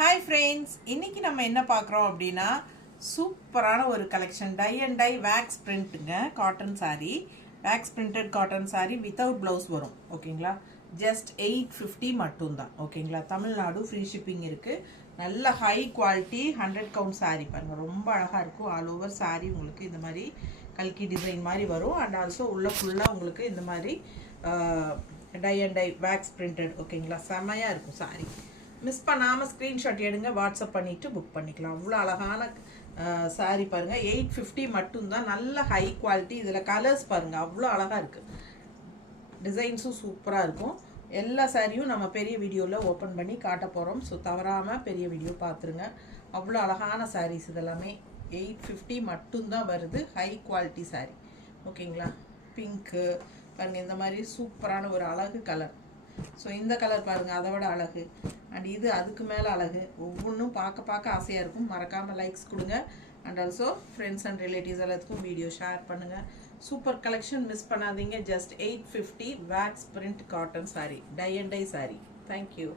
Hi friends, இன்னைக்கு நம்ம என்ன பார்க்குறோம் அப்படின்னா சூப்பரான ஒரு collection tie and dye wax பிரிண்ட்டுங்க. Cotton sari, wax printed cotton sari without blouse வரும். ஓகேங்களா, ஜஸ்ட் 850 மட்டும்தான். ஓகேங்களா, தமிழ்நாடு ஃப்ரீ ஷிப்பிங் இருக்குது. நல்ல ஹை குவாலிட்டி 100 கவுண்ட் சாரீ பாருங்கள், ரொம்ப அழகாக இருக்கும். ஆல் ஓவர் சாரீ உங்களுக்கு இந்த மாதிரி கல்கி டிசைன் மாதிரி வரும். அண்ட் ஆல்சோ உள்ள ஃபுல்லாக உங்களுக்கு இந்த மாதிரி tie and dye wax printed. ஓகேங்களா, செமையாக இருக்கும் சாரீ. மிஸ் பண்ணாமல் ஸ்க்ரீன்ஷாட் எடுங்க, வாட்ஸ்அப் பண்ணிவிட்டு புக் பண்ணிக்கலாம். அவ்வளோ அழகான சாரீ பாருங்கள். 850 மட்டும்தான். நல்ல ஹை குவாலிட்டி. இதில் கலர்ஸ் பாருங்கள், அவ்வளோ அழகாக இருக்குது. டிசைன்ஸும் சூப்பராக இருக்கும். எல்லா சாரியும் நம்ம பெரிய வீடியோவில் ஓப்பன் பண்ணி காட்ட போகிறோம். ஸோ தவறாமல் பெரிய வீடியோ பார்த்துருங்க. அவ்வளோ அழகான சாரீஸ் இதெல்லாமே 850 மட்டும்தான் வருது. High quality sari. ஓகேங்களா, பிங்க்கு பாருங்கள், இந்த மாதிரி சூப்பரான ஒரு அழகு கலர். ஸோ இந்த கலர் பாருங்கள், அதை விட அழகு. அண்ட் இது அதுக்கு மேலே அழகு. ஒவ்வொன்றும் பார்க்க ஆசையாக இருக்கும். மறக்காமல் லைக்ஸ் கொடுங்க. And also friends and relatives எல்லாத்துக்கும் வீடியோ ஷேர் பண்ணுங்கள். சூப்பர் கலெக்ஷன், மிஸ் பண்ணாதீங்க. Just 850 wax print cotton sari, tie and dye sari. Thank you.